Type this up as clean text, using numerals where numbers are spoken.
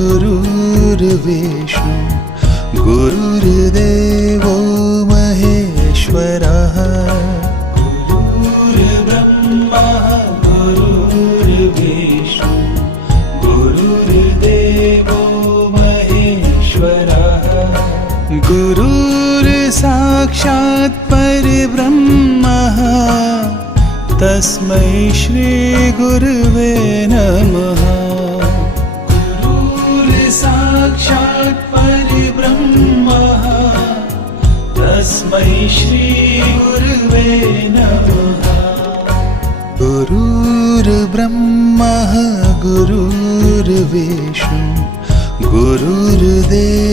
गुरुर्विष्णु गुरुर्देवो महेश्वरः गुरुर्ब्रह्मा गुरुर्विष्णु गुरुर्देवो महेश्वरः गुरुर्साक्षात् परब्रह्मः तस्मै श्री गुरुवे नमः गुरुर्साक्षात् परब्रह्मः तस्मै श्री गुरुवे नमः गुरुर्ब्रह्मा गुरुर्विष्णु गुरुर्देवो